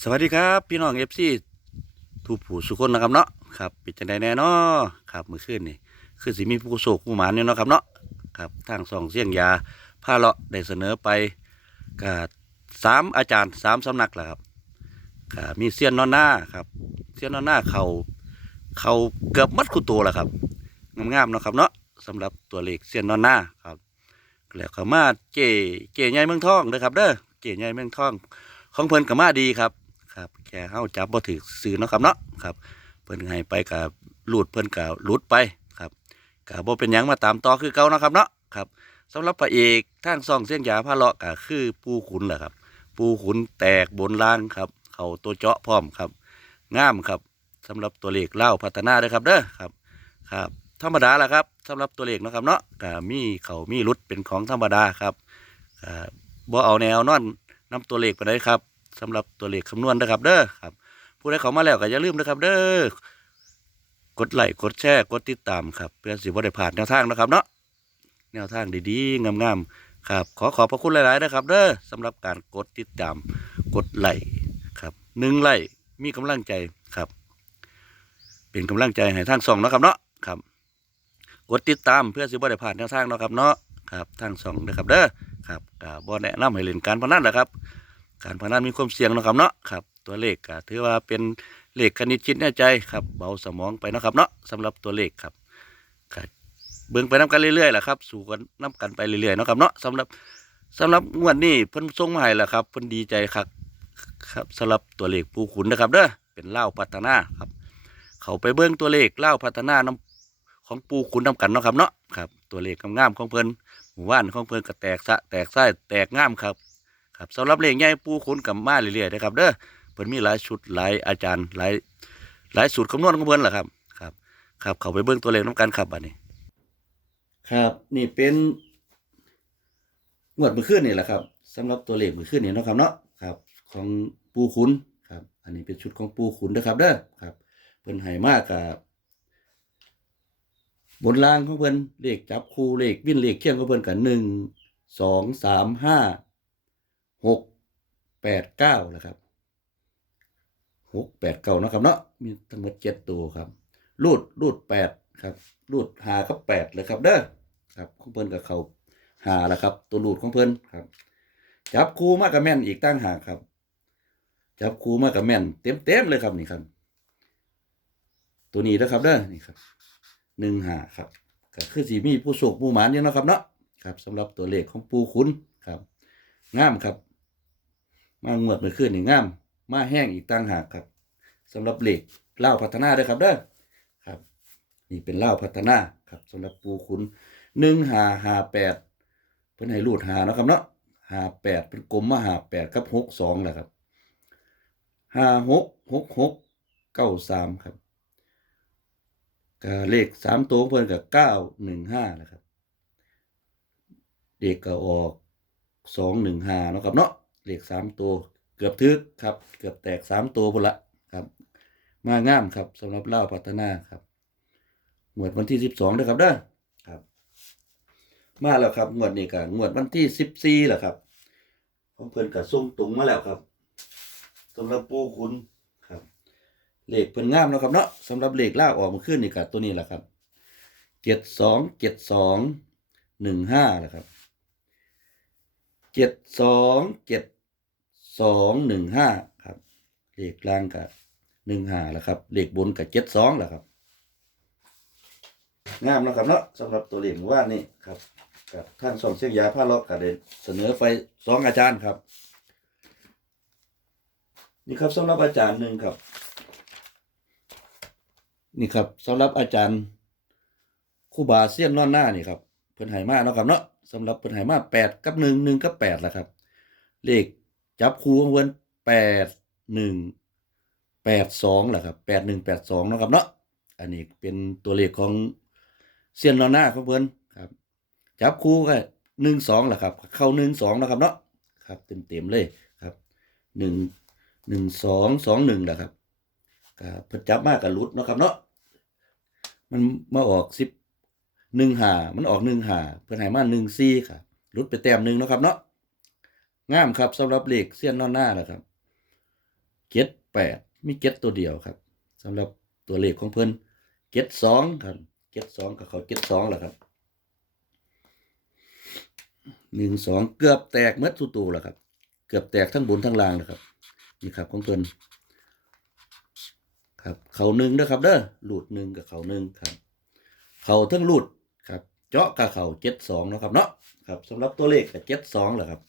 สวัสดีครับ พี่น้องเอฟซีทุกผู้สุคนนะครับเนาะครับเป็นจังไดแน่เนาะครับเมื่อคืนนี่คือสิมีผู้โศกผู้หมานเนี่ยเนาะครับเนาะครับทางสองเสี่ยงยาผ้าเลาะได้เสนอไปกับสามอาจารย์สามสำนักแหละครับก็มีเซียนนอนหน้าครับเซียนนอนหน้าเขาเขาเกือบมัดคู่ตัวแล้วครับงามๆเนาะครับเนาะสำหรับตัวเลขเซียนนอนหน้าครับแล้วก็มาเก๋เก๋ใหญ่เมืองทองเด้อครับเด้อเก๋ใหญ่เมืองทอง ของเพิ่นก็มาดีครับ ครับแค่เฮาจับบ่ถือซื้อเนาะครับเนาะครับ เพิ่นให้ไปกับหลูดเพิ่นก็หลุดไปครับก็บ่เป็นหยังมาตามต่อคือเก่าเนาะครับเนาะครับสำหรับพระเอกทางซ่องเสียงยาพาเลาะก็คือปูขุนแหละครับ ปูขุนแตกบนล่างครับ เข้าตัวเจาะพร้อมครับงามครับสำหรับตัวเลขเล่าพัฒนาเด้อครับเด้อครับครับธรรมดาแหละครับสำหรับตัวเลขนะครับเนาะก็มีเขามีรุดเป็นของธรรมดาครับบ่เอาแนวนอนนํตัวเลขไปได้ครับ สำหรับตัวเลขคำนวณนะครับ เด้อครับ ผู้ใดเข้ามาแล้วก็อย่าลืมนะครับ เด้อกดไลค์กดแชร์กดติดตามครับเพื่อสิบ่ได้ผ่านแนวทางนะครับ เนาะแนวทางดีๆงามๆครับ ขอขอบพระคุณหลายๆนะครับ เด้อสำหรับการกดติดตามกดไลค์ครับหนึ่งไลค์มีกำลังใจครับ เป็นกำลังใจให้ทางสองนะครับเนาะครับกดติดตามเพื่อสิบ่ได้ผ่านแนวทางเนาะครับเนาะครับทางสองนะครับเด้อครับก็บ่แนะนำให้เล่นการพนันแหละครับ การพนันมีความเสี่ยงนะครับเนาะครับ ตัวเลขก็ถือว่าเป็นเลขคณิตคิดแน่ใจครับ เบาสมองไปนะครับเนาะสำหรับตัวเลขครับก็เบิ่งไปน้กันเรื่อยๆแหละครับสู่กันน้กันไปเรื่อยๆนะครับเนาะสำหรับสำหรับงวดนี้เพิ่นส่งมาให้แล้วครับเพิ่นดีใจครับครับสำหรับตัวเลขปูขุนนะครับเด้อเป็นเล่าพัฒนาครับ เขาไปเบิ่งตัวเลขเล่าพัฒนาน้ำของปูขุนน้กันเนาะครับเนาะครับ ตัวเลขงามๆของเพิ่นหมู่บ้านของเพิ่นก็แตกสะแตกไส้แตกงามครับ ครับสำหรับเลขใหญ่ปูขุนกับมาเรื่อยๆนะครับเด้อเพิ่นมีหลายชุดหลายอาจารย์หลายหลายสูตรคำนวณของเพิ่นแหละครับครับ ครับเขาไปเบิ่งตัวเลขน้ำกันครับบัดนี้ ครับนี่เป็นงวดเมื่อคืนนี่แหละครับสำหรับตัวเลขเมื่อคืนนี่นะครับเนาะครับ ของปูขุนครับ อันนี้เป็นชุดของปูขุนนะครับเด้อครับเพิ่นให้มากกับบนล่างของเพิ่นเลขจับคู่เลขวิ่นเลขเคียงของเพิ่นกับหนึ่งสองสามห้า หกแปดเก้าแหละครับหกแปดเก้านะครับเนาะมีทั้งหมดเจ็ดตัวครับรูดรูดแปดครับรูดหากับแปดเลยครับเด้อครับของเพิ่นกับเขาหาแหละครับ ตัวรูดของเพิ่นครับ จับคูมากกับแม่นอีกตั้งหากครับ จับคูมากกับแม่นเต็มเต็มเลยครับนี่ครับ ตัวนี้นะครับเด้อนี่ครับหนึ่งหาครับก็คือสีมีผู้โศกผู้หมานเนี่ยนะครับเนาะครับสำหรับตัวเลขของปูขุนครับงามครับ มางวดเมื่อคืนนี่งาม มาแห้งอีกต่างหากครับสำหรับเหล็กเล่าพัฒนาด้อครับเด้อครับ นี่เป็นเล่าพัฒนาครับสำหรับปูขุนหนึ่งหาหาแปดเพิ่นให้รูดหานะครับเนาะหาแปดเป็นกลมมาหาแปดกับหกสองแหละครับห้าหกหกหกเก้าสามครับก็เลขสามตัวเพิ่นกับเก้าหนึ่งห้านะครับ เด็กก็ออกสองหนึ่งห้านะครับเนาะ เลขสามตัว เกือบทึกครับ เกือบแตกสามตัวพุ่นละครับ มางามครับสำหรับเล่าพัฒนาครับงวดวันที่สิบสองด้ครับเด้อครับ มาแล้วครับงวดนี้ก็งวดวันที่สิบสี่แหละครับของเพิ่นกับส่งตรงมาแล้วครับสำหรับปูคุณครับเลขเพิ่นงามเนาะครับเนาะสำหรับเลขลากออกมาขึ้นนี่กับตัวนี้แหละครับเจ็ดสองเจ็ดสองหนึ่งห้าแหละครับเจ็ดสองเจ็ด สองหนึ่งห้าครับเลขล่างกับหนึ่งห้าแล้วครับเลขบนกับเจ็ดสองแหละครับ งามนะครับเนาะสำหรับตัวเลขหมู่านี่ครับกับท่านสองเสียงยาผ้าลาะก็ได้เสนอไฟสองอาจารย์ครับ นี่ครับสำหรับอาจารย์หนึ่งครับ นี่ครับสำหรับอาจารย์ครูบาเซียนนอนหน้านี่ครับเพิ่นไหมาเนาะครับเนาะสำหรับเพิ่นไหมาแปดกับหนึ่งหนึ่งกับแปดแหละครับ เลข จับคู่ของเพิ่อนแปดหนึ่งแปดสองแหละครับแปดหนึ่งแปดสองนะครับเนาะอันนี้เป็นตัวเลขของเซียนนอนหน้าของเพิ่อนครับ จับคู่ก็หนึ่งสองแหละครับ เข้าหนึ่งสองนะครับเนาะครับเต็มเต็มเลยครับหนึ่งหนึ่งสองสองหนึ่งแหละครับก็เพิ่นจับมากกับรุดนะครับเนาะมันมาออกสิบหนึ่งหามันออกหนึ่งหาเพิ่อนให้มาหนึ่งซี่ค่ะรุดไปแต้มหนึ่งนะครับเนาะ งามครับสำหรับเลขเสี้ยนนอนหน้าแหละครับเเจ็ดแปดมีเจ็ดตัวเดียวครับสำหรับตัวเลขของเพิ่นเจ็ดสองครับเจ็ดสองกับเขาเจ็ดสองแหละครับหนึ่งสองเกือบแตกเมื่อทุตูแล้วครับ เกือบแตกทั้งบนทั้งล่างเลยครับนี่ครับของเพิ่นครับเขาหนึ่งนะครับเด้อหลุดหนึ่งกับเขาหนึ่งครับ เขาทั้งหลุดครับ เจาะกับเขาเจ็ดสองนะครับเนาะครับสำหรับตัวเลขกับเจ็ดสองแหละครับ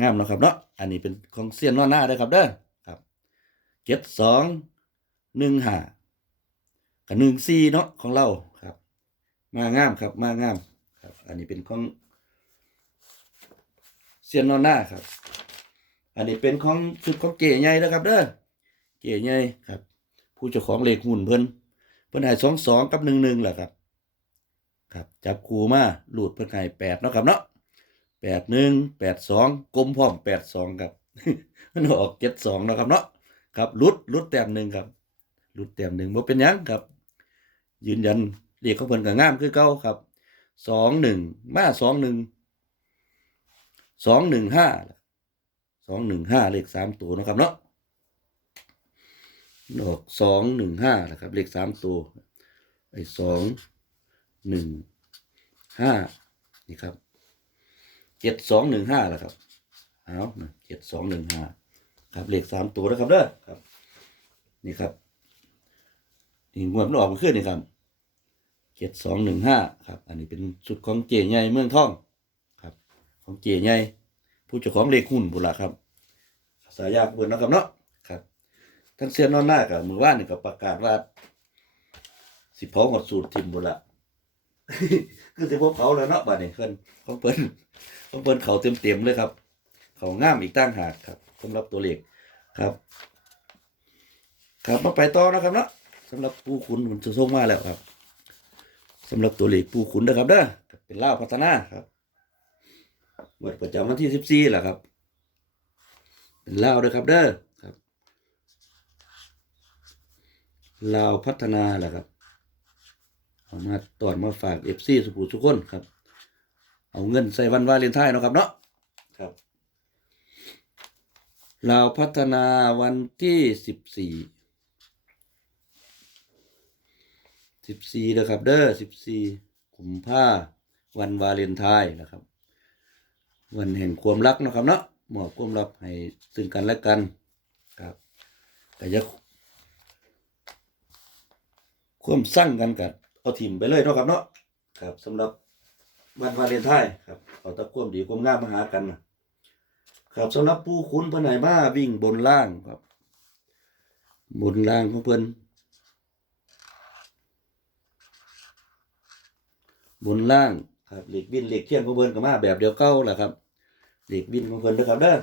งามเนาะครับเนาะอันนี้เป็นของเซียนนอนหน้าเด้ครับเด้อครับเจ็ดสองหนึ่งห้ากับหนึ่งสี่เนาะของเราครับ มางามครับมางามครับ อันนี้เป็นของเซียนนอนหน้าครับ อันนี้เป็นของชุดของเก๋ใหญ่นะครับเด้อเก๋ใหญ่ครับ ผู้เจ้าของเลขหุ่นเพิ่นเพิ่นให้สองสองกับหนึ่งหนึ่งแหละครับ ครับ จับคูมาหลุดเพิ่นให้แปดเนาะครับเนาะ แปดหนึ่งแปดสองกลมพร้อมแปดสองครับมันออกเจ็ดสองนะครับเนาะครับลุดลุดแต้มหนึ่งครับลุดแต้มหนึ่งบ่เป็นยังครับ ยืนยันเรียกของเพิ่นก็งามคือเก่าครับสองหนึ่งมาสองหนึ่งสองหนึ่งห้าสองหนึ่งห้าเลขสามตัวนะครับเนาะออกสองหนึ่งห้านะครับ เลขสามตัวไอ้สองหนึ่งห้านี่ครับ เจ็ดสองหนึ่งห้าแหละครับเอาเจ็ดสองหนึ่งห้าครับเลขสามตัวนะครับเด้อครับ นี่ครับนี่งวดมันออกมาขึ้นนี่ครับเจ็ดสองหนึ่งห้าครับ อันนี้เป็นชุดของเจใหญ่เมืองท่องครับ ของเจใหญ่ผู้เจ้าของเลขหุ้นบุละครับ สายยากเบินนะครับเนาะครับท่านเซียนนอนหน้ากับมือว่านนี่ก็ประกาศว่าสิเผาหดสูตรทิมบุละ คือสิพวกเผาแล้วเนาะบัดนี้เพิ่นเของเพิ่นเของเพิ่นเขาเต็มๆเลยครับ เขางามอีกตั้งหากครับสำหรับตัวเลขครับ ครับมาไปต่อนะครับเนาะสำหรับปูขุนมันจะส่งมาแล้วครับสำหรับตัวเลขปูขุนนะครับเด้อเป็นเล่าพัฒนาครับวันประจำวันที่สิบสี่แหละครับ เป็นเล่าด้วยครับเด้อครับลาวพัฒนาแหละครับ เอามาตอนมาฝากเอฟซีสุภูสุกคนครับ เอาเงินใส่วันวาเลนไทน์เนาะครับเนาะครับลาวพัฒนาวันที่สิบสี่สิบสี่นะครับเด้อสิบสี่กุมภาวันวาเลนไทน์นะครับ วันแห่งความรักเนาะครับเนาะมอบความรักให้ซึ่งกันและกันครับแต่จะความสร้างกันกับ เอาถิ่มไปเลยเนาะครับเนาะครับสำหรับวันวาเลนไทน์ครับเอาตะความดีความงามมาหากันนะครับสำหรับผู้คุ้นเพิ่อนไหนมาวิ่งบนล่างครับ บนล่างของเพิ่อนบนล่างครับเหล็กวินเหล็กเทียนของเพิ่อนก็มาแบบเดียวเก้าแหละครับเหล็กวินของเพิ่อนเด้อครับเด้อ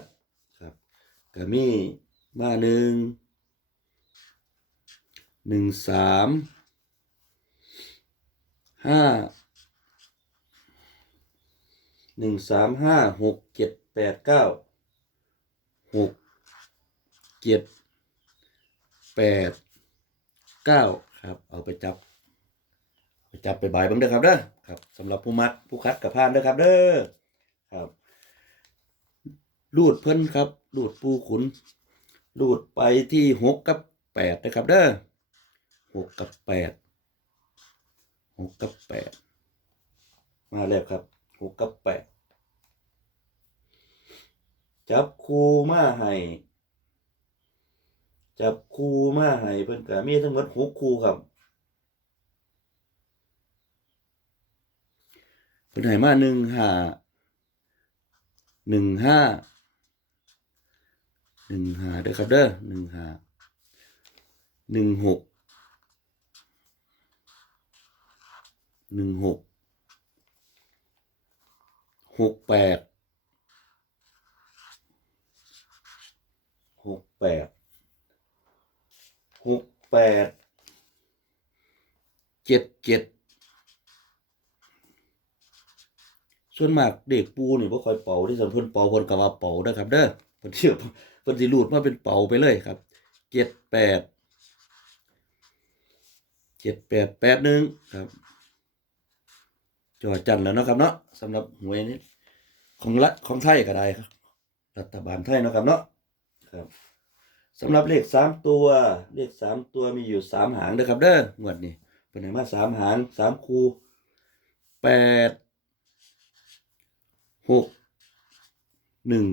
ครับก็มีมาหนึ่งหนึ่งสาม ห้าหนึ่งสามห้าหกเจ็ดแปดเก้าหกเจ็ดแปดเก้าครับ เอาไปจับ ไปจับไปบายบ้างเด้อครับเด้อครับสำหรับผู้มัดผู้คัดกับพานเด้อครับ เด้อครับลูดเพิ่นครับลูดปูขุนลูดไปที่หกกับแปดนะครับเด้อหกกับแปด หกกับแปดมาแล้วครับหกกับแปดจับคูมาให้จับคูมาให้เพิ่นก็มีทั้งหมดหกคูครับเพิ่นให้มาหนึ่งห้าหนึ่งห้าหนึ่งห้าเด้อครับเด้อหนึ่งห้าหนึ่งหก หนึ่งหกหกแปดหกแปดหกแปดเจ็ดเจ็ดส่วนมากเด็กปูนี่บ่ค่อยเป่าที่สันเพิ่นเป่าเพิ่นก็ว่าเป่าเด้อครับเด้อเพิ่นสิเพิ่นสิรูดมาเป็นเป่าไปเลยครับเจ็ดแปดเจ็ดแปดแปดหนึ่งครับ จอจันแล้วนะครับเนาะสำหรับหวยนี้ของรัฐของไทยก็ได้ครับ รัฐบาลไทยนะครับเนาะครับสำหรับเลขสามตัว เลขสามตัวมีอยู่สามหางเด้อครับ เด้องวดนี้เป็นไหนมาสามหางสามคูแปดหกหนึ่ง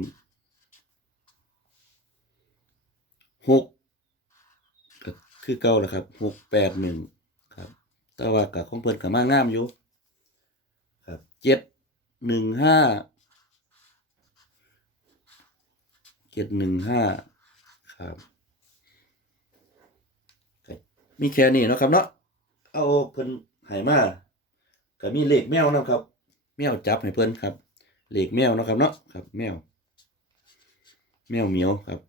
หกคือเก่าแหละครับหกแปดหนึ่งครับ แต่ว่ากับของเพิ่นกับมางามอยู่ เจ็ดหนึ่งห้าเจ็ดหนึ่งห้าครับมีแค่นี้นะครับเนาะเอาเพิ่นให้มาก็มีเลขแมวนะครับ แมวจับให้เพิ่นครับเลขแมวนะครับเนาะครับ แมว แมวเหมียวครับ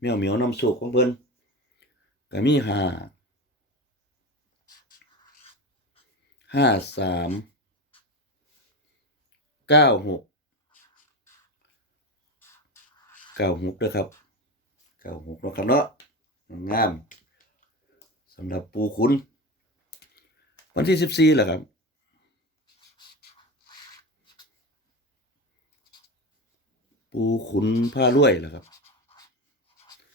แมวเหมียวนำสุกของเพิ่นก็มีห้าห้าสาม เก้าหกเก้าหกด้วยครับเก้าหกนะครับเนาะงามสำหรับปูขุนวันที่สิบสี่แหละครับปูขุนผ้ารวยแหละครับ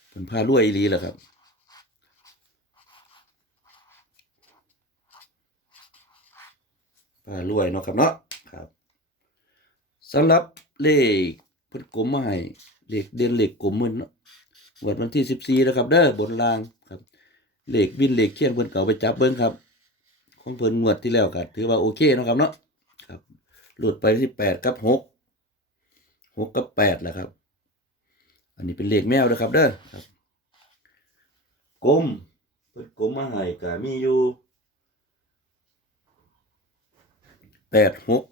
เป็นผ้ารวยอีหลีแหละครับ ผ้ารวยเนาะครับเนาะ สำหรับเลขเพิ่นกลมมาให้เลขเด่นเลขกลมมันเนาะวดวันที่สิบสี่นะครับ เด้อบนรางครับเลขวินเลขเคียนเพิ่นเก่าไปจับเบิ้งครับ ของเพิ่นงวดที่แล้วก็ถือว่าโอเคนะครับเนาะครับ หลุดไปที่แปดกับหกหกกับแปดแหละครับ อันนี้เป็นเลขแมวนะครับ เด้อครับกลมเพิ่นกลมมาให้ก็มีอยู่แปดหก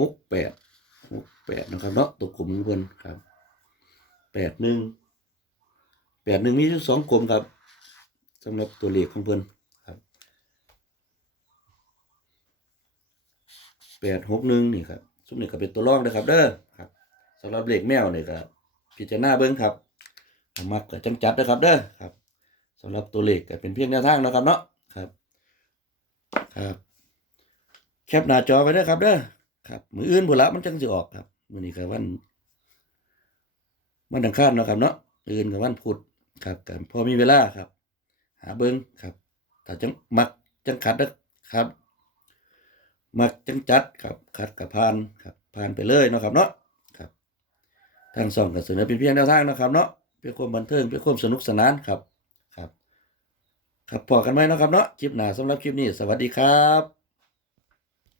หกแปดหกแปดนะครับเนาะตัวกลมของเพิ่นครับแปดหนึ่งแปดหนึ่งมีอยู่สองกลมครับสำหรับตัวเลขของเพิ่นครับแปดหกหนึ่งนี่ครับสุดนี่ก็เป็นตัวรองนะครับเด้อครับสำหรับเลขแมวนี่ก็พิจารณาเบิ่งครับอมักก็จังจัดนะครับเด้อครับสำหรับตัวเลขก็เป็นเพียงแนวทางนะครับเนาะครับครับ แคปหน้าจอไปเด้อครับเด้อ ครับมืออื่นบุละมันจังสิออกครับมือนี้ก็วันวันอังคารเนาะครับเนาะอื่นก็วันพุธครับก็พอมีเวลาครับ หาเบิ่งครับถ้าจังมักจังขัดนะครับ มักจังจัดครับขัดกับผ่านครับผ่านไปเลยเนาะครับเนาะครับทางสองก็เสนอเป็นเพียงแนวทางนะครับเนาะเพื่อความบันเทิงเพื่อความสนุกสนานครับครับ ครับพอกันไหมเนาะครับเนาะคลิปหน้าสำหรับคลิปนี้ สวัสดีครับ